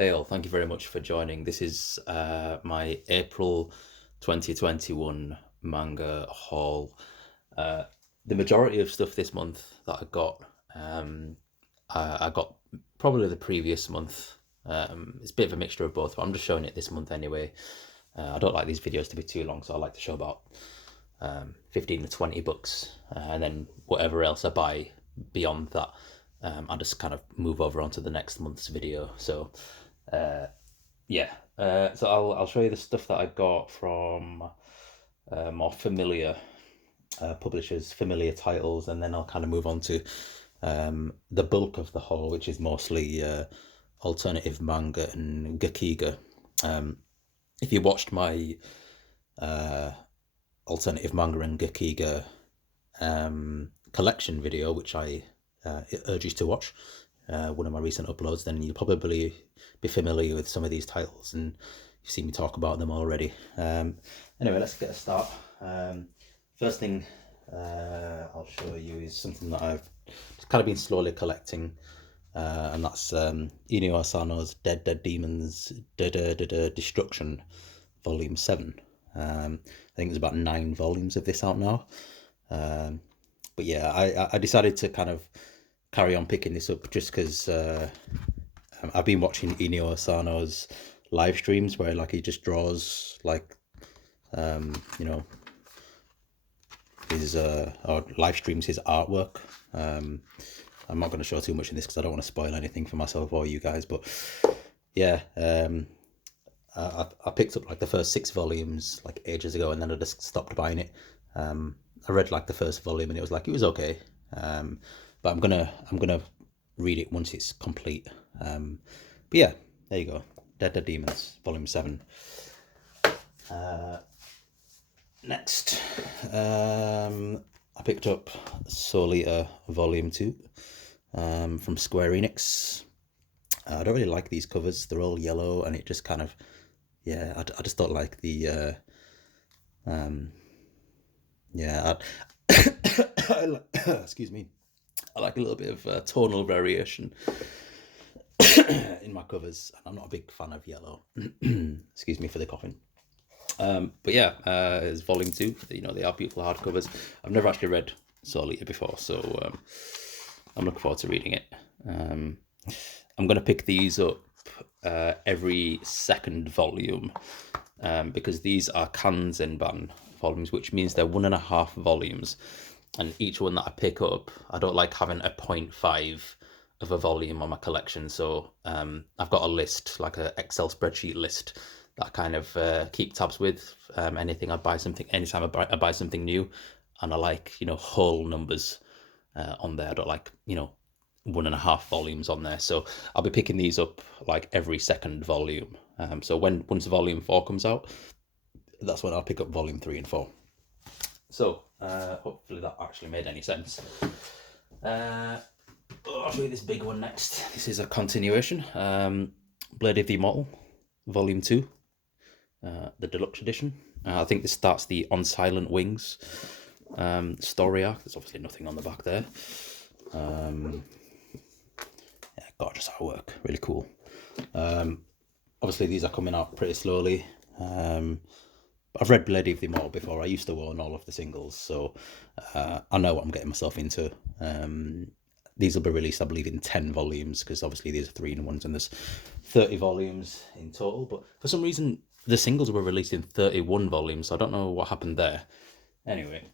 Hey all, thank you very much for joining. This is my April 2021 manga haul. Uh, the majority of stuff this month that I got, I got probably the previous month. It's a bit of a mixture of both, but I'm just showing it this month anyway. I don't like these videos to be too long, so I like to show about 15 to 20 books, and then whatever else I buy beyond that, I just kind of move over onto the next month's video. So yeah, so I'll show you the stuff that I got from more familiar publishers, familiar titles, and then I'll kind of move on to the bulk of the haul, which is mostly alternative manga and gakiga. If you watched my alternative manga and gakiga collection video, which I urge you to watch, one of my recent uploads, then you'll probably be familiar with some of these titles and you've seen me talk about them already. Anyway, let's get a start. First thing I'll show you is something that I've kind of been slowly collecting, and that's Inio Asano's Dead Demons Destruction Volume 7. I think there's about 9 volumes of this out now. But yeah, I decided to kind of carry on picking this up just because I've been watching Inio Asano's live streams where like he just draws like his or live streams his artwork. I'm not going to show too much in this because I don't want to spoil anything for myself or you guys, but yeah, I picked up like the first 6 volumes like ages ago, and then I just stopped buying it. I read like the first volume and it was okay, but I'm gonna read it once it's complete. But yeah, there you go, Dead Demons Volume 7. Next, I picked up Solitude Volume 2 from Square Enix. I don't really like these covers, they're all yellow and it just kind of, yeah, I just don't like the yeah, excuse me, I like a little bit of tonal variation in my covers, and I'm not a big fan of yellow. Excuse me for the coughing. But yeah, it's Volume 2. They are beautiful hardcovers. I've never actually read Solitaire before, so I'm looking forward to reading it. I'm going to pick these up every second volume, because these are Kanzenban volumes, which means they're 1.5 volumes, and each one that I pick up, I don't like having a 0.5 of a volume on my collection, so I've got a list, like an Excel spreadsheet list that I kind of keep tabs with. Anytime I buy something new, and I like whole numbers on there. I don't like 1.5 volumes on there, so I'll be picking these up like every second volume. So once Volume 4 comes out, that's when I'll pick up Volume 3 and 4. So hopefully that actually made any sense. I'll show you this big one next. This is a continuation. Blade of the Immortal Volume 2, the deluxe edition. I think this starts the On Silent Wings story arc. There's obviously nothing on the back there. Yeah, gorgeous artwork, really cool. Obviously these are coming out pretty slowly. I've read Blade of the Immortal before. I used to own all of the singles, so I know what I'm getting myself into. These will be released, I believe, in 10 volumes, because obviously these are 3-in-1s and there's 30 volumes in total. But for some reason, the singles were released in 31 volumes, so I don't know what happened there. Anyway,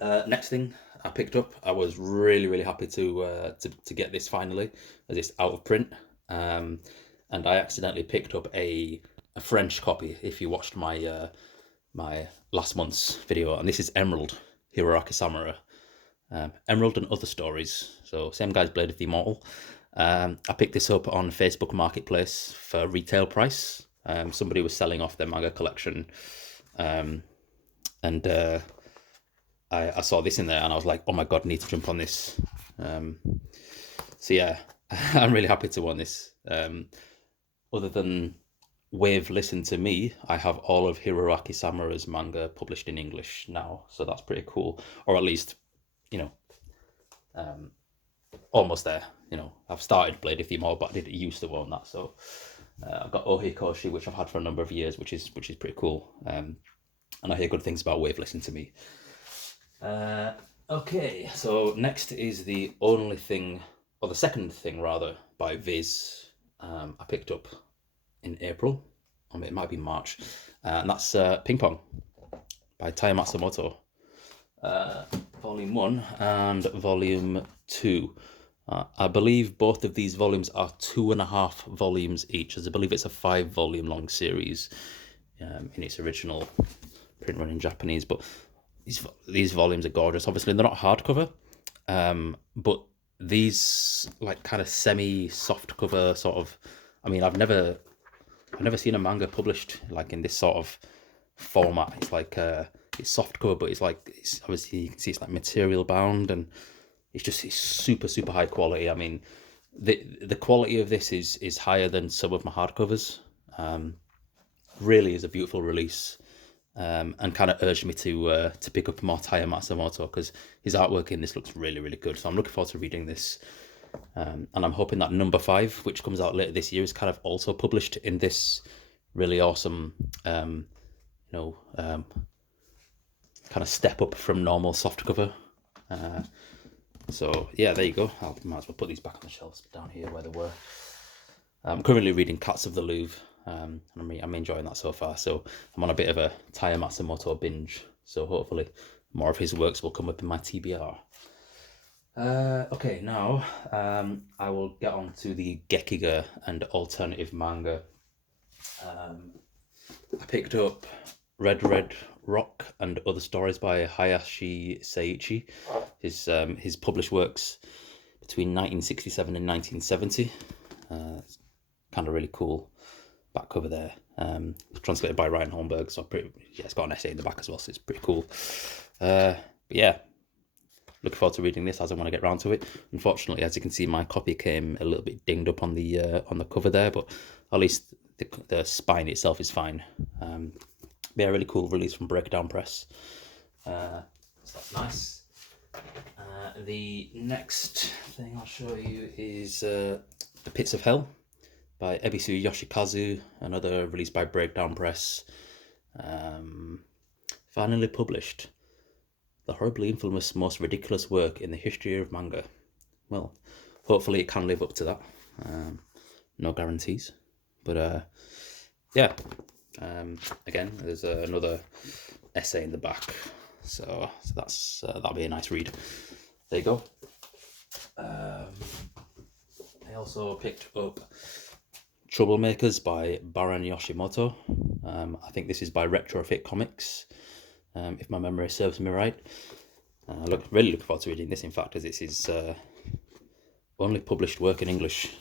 next thing I picked up, I was really happy to get this finally, as it's out of print. And I accidentally picked up a French copy, if you watched my my last month's video, and this is Emerald, Hiroaki Samura. Emerald and Other Stories, so same guy's Blade of the Immortal. I picked this up on Facebook Marketplace for retail price. Somebody was selling off their manga collection, and I saw this in there and I was like, oh my god, I need to jump on this. So yeah, I'm really happy to own this. Other than Wave Listen to Me, I have all of Hiroaki Samura's manga published in English now, so that's pretty cool. Or at least, almost there. you know, I've started Blade of More, but I didn't used to own that. So I've got Ohikoshi, which I've had for a number of years, which is pretty cool. And I hear good things about Wave Listen to Me. Okay, so next is the only thing, or the second thing rather, by Viz. I picked up in April, or it might be March, and that's Ping Pong by Taya Matsumoto. Volume 1 and Volume 2. I believe both of these volumes are 2.5 volumes each, as I believe it's a 5-volume long series in its original print run in Japanese. But these volumes are gorgeous. Obviously, they're not hardcover, but these like kind of semi-soft cover sort of. I mean, I've never seen a manga published like in this sort of format. It's like it's soft cover, but it's obviously you can see it's like material bound, and it's super high quality. I mean, the quality of this is higher than some of my hardcovers. Really is a beautiful release, and kind of urged me to pick up more Taya Matsumoto, because his artwork in this looks really good. So I'm looking forward to reading this, and I'm hoping that number 5, which comes out later this year, is kind of also published in this really awesome, kind of step up from normal softcover. So yeah, there you go. I might as well put these back on the shelves down here where they were. I'm currently reading Cats of the Louvre, and I'm enjoying that so far. So I'm on a bit of a Taya Matsumoto binge. So hopefully more of his works will come up in my TBR. Okay, now I will get on to the Gekiga and alternative manga. I picked up Red Rock and Other Stories by Hayashi Seiichi. His published works between 1967 and 1970. It's kind of really cool back cover there. Translated by Ryan Holmberg, so it's got an essay in the back as well, so it's pretty cool. But yeah, looking forward to reading this as I want to get round to it. Unfortunately, as you can see, my copy came a little bit dinged up on the cover there, but at least the spine itself is fine. Yeah, really cool release from Breakdown Press. So that's nice. The next thing I'll show you is The Pits of Hell by Ebisu Yoshikazu, another release by Breakdown Press. Finally published. The horribly infamous, most ridiculous work in the history of manga. Well, hopefully it can live up to that. No guarantees. But yeah. Again, there's another essay in the back. So that's that'll be a nice read. There you go. I also picked up Troublemakers by Baran Yoshimoto. I think this is by Retrofit Comics, if my memory serves me right. Really looking forward to reading this, in fact, as it's his only published work in English.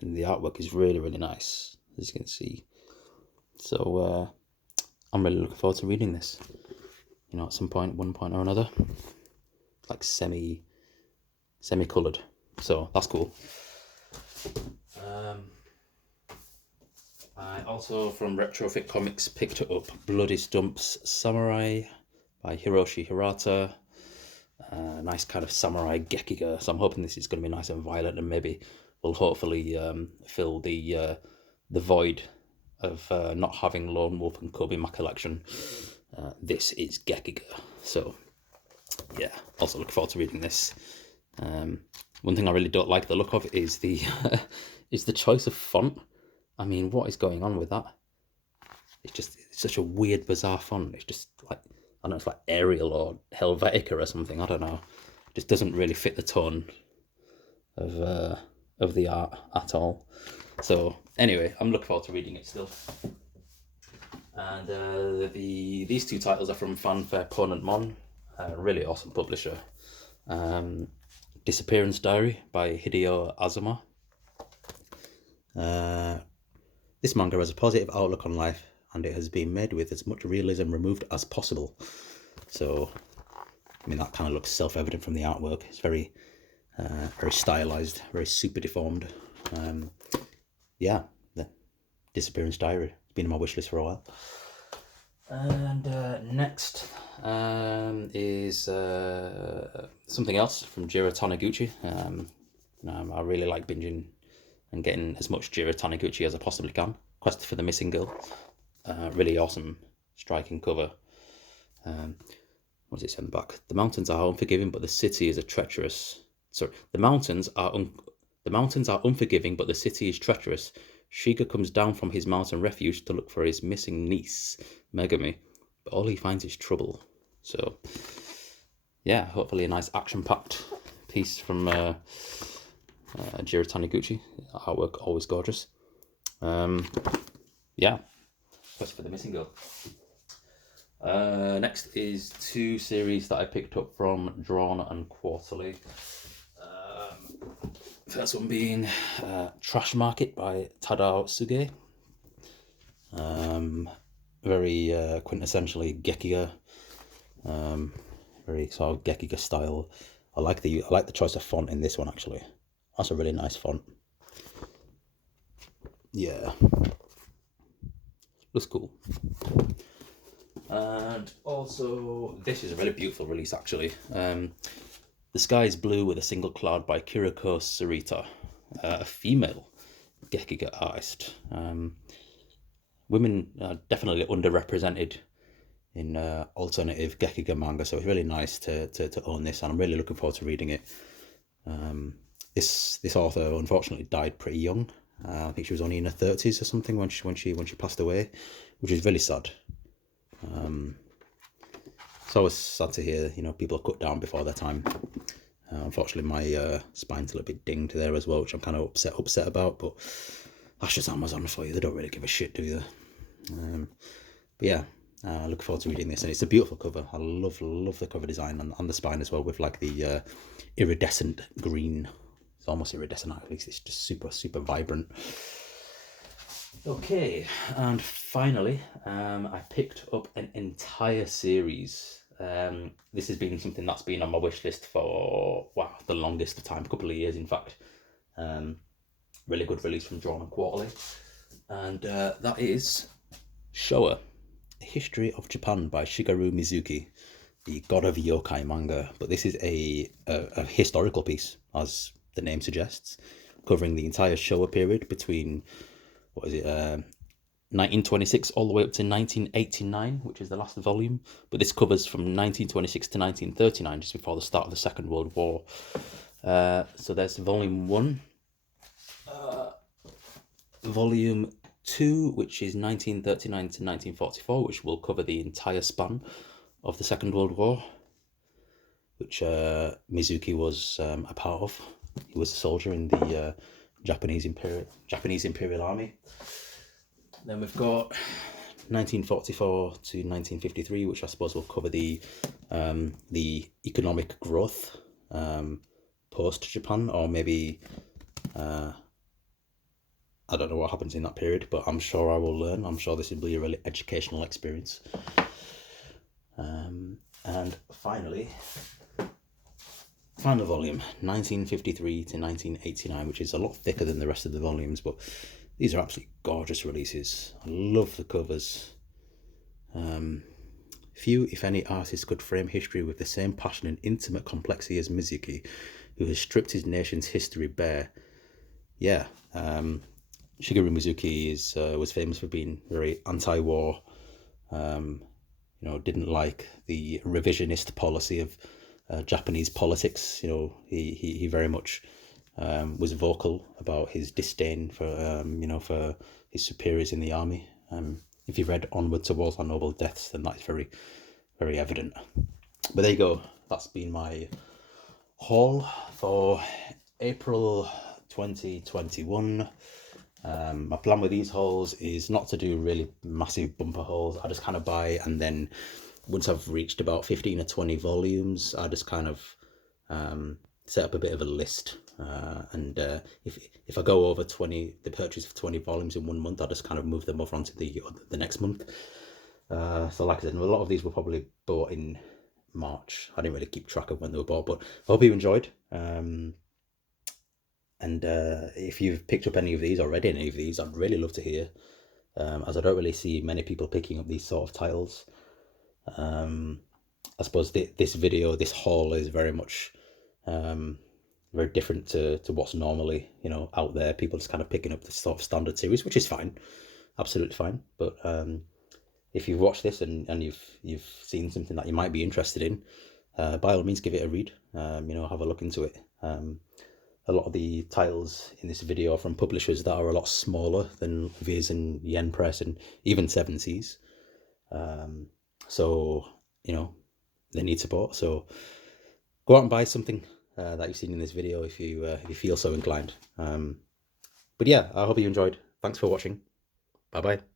And the artwork is really nice, as you can see. So I'm really looking forward to reading this. You know, at some point, one point or another. Like semi-coloured. So that's cool. I also, from Retrofit Comics, picked up Bloody Stumps Samurai by Hiroshi Hirata. Nice kind of samurai gekiga. So I'm hoping this is going to be nice and violent, and maybe will hopefully fill the void of not having Lone Wolf and Cub in my collection. This is gekiga. So yeah, also looking forward to reading this. One thing I really don't like the look of is the is the choice of font. I mean, what is going on with that? It's such a weird, bizarre font. It's just like, I don't know, it's like Arial or Helvetica or something. I don't know. It just doesn't really fit the tone of the art at all. So anyway, I'm looking forward to reading it still. And these two titles are from Fanfare Ponent Mon, a really awesome publisher. Disappearance Diary by Hideo Azuma. This manga has a positive outlook on life, and it has been made with as much realism removed as possible. So, I mean, that kind of looks self-evident from the artwork. It's very stylized, very super deformed. Yeah, the Disappearance Diary. It's been on my wish list for a while. And next is something else from Jiro Taniguchi. I really like binging and getting as much Jiro Taniguchi as I possibly can. Quest for the Missing Girl. Really awesome, striking cover. What does it say on the back? The mountains are unforgiving, but the city is a treacherous. Sorry, the mountains are unforgiving, but the city is treacherous. Shiga comes down from his mountain refuge to look for his missing niece, Megami, but all he finds is trouble. So, yeah, hopefully a nice action-packed piece from Jiro Taniguchi. Artwork always gorgeous. Yeah, Quest for the Missing Girl. Next is two series that I picked up from Drawn and Quarterly. First one being Trash Market by Tadao Suge. Very quintessentially Gekiga. Very sort of Gekiga style. I like the choice of font in this one actually. That's a really nice font. Yeah. Looks cool. And also, this is a really beautiful release actually. The Sky is Blue with a Single Cloud by Kiriko Sarita, a female Gekiga artist. Women are definitely underrepresented in alternative Gekiga manga, so it's really nice to own this, and I'm really looking forward to reading it. This author unfortunately died pretty young. I think she was only in her 30s or something when she passed away, which is really sad. It's always sad to hear, people are cut down before their time. Unfortunately, my spine's a little bit dinged there as well, which I'm kind of upset about. But that's just Amazon for you. They don't really give a shit, do they? But yeah, I look forward to reading this, and it's a beautiful cover. I love the cover design and the spine as well, with like the iridescent green. It's almost iridescent, at least. It's just super vibrant. Okay, and finally, I picked up an entire series. This has been something that's been on my wish list for, the longest time, a couple of years, in fact. Really good release from Drawn and Quarterly. And that is Showa, A History of Japan by Shigeru Mizuki, the god of yokai manga. But this is a historical piece, as the name suggests, covering the entire Showa period between 1926 all the way up to 1989, which is the last volume. But this covers from 1926 to 1939, just before the start of the Second World War. So there's volume 1. Volume 2, which is 1939 to 1944, which will cover the entire span of the Second World War, which Mizuki was a part of. He was a soldier in the Japanese Imperial Army. Then we've got 1944 to 1953, which I suppose will cover the economic growth post Japan, or maybe I don't know what happens in that period, but I'm sure I will learn. I'm sure this will be a really educational experience. And finally, final volume, 1953 to 1989, which is a lot thicker than the rest of the volumes, but these are absolutely gorgeous releases. I love the covers. Few, if any, artists could frame history with the same passion and intimate complexity as Mizuki, who has stripped his nation's history bare. Yeah, Shigeru Mizuki was famous for being very anti-war. Didn't like the revisionist policy of Japanese politics. He very much was vocal about his disdain for his superiors in the army. If you've read Onward Towards Our Noble Deaths, then that's very, very evident. But there you go. That's been my haul for April 2021. My plan with these hauls is not to do really massive bumper hauls. I just kind of buy, and then once I've reached about 15 or 20 volumes, I just kind of set up a bit of a list. And if I go over the purchase of 20 volumes in 1 month, I just kind of move them over onto the next month. So like I said, a lot of these were probably bought in March. I didn't really keep track of when they were bought, but I hope you enjoyed. And if you've picked up any of these or read any of these, I'd really love to hear, as I don't really see many people picking up these sort of titles. I suppose this haul is very much very different to what's normally, you know, out there. People just kind of picking up the sort of standard series, which is fine, absolutely fine. But if you've watched this and you've seen something that you might be interested in, by all means, give it a read. You know, have a look into it. A lot of the titles in this video are from publishers that are a lot smaller than Viz and Yen Press and even Seven Seas. So, you know, they need support. So go out and buy something that you've seen in this video if you feel so inclined. But yeah, I hope you enjoyed. Thanks for watching. Bye bye.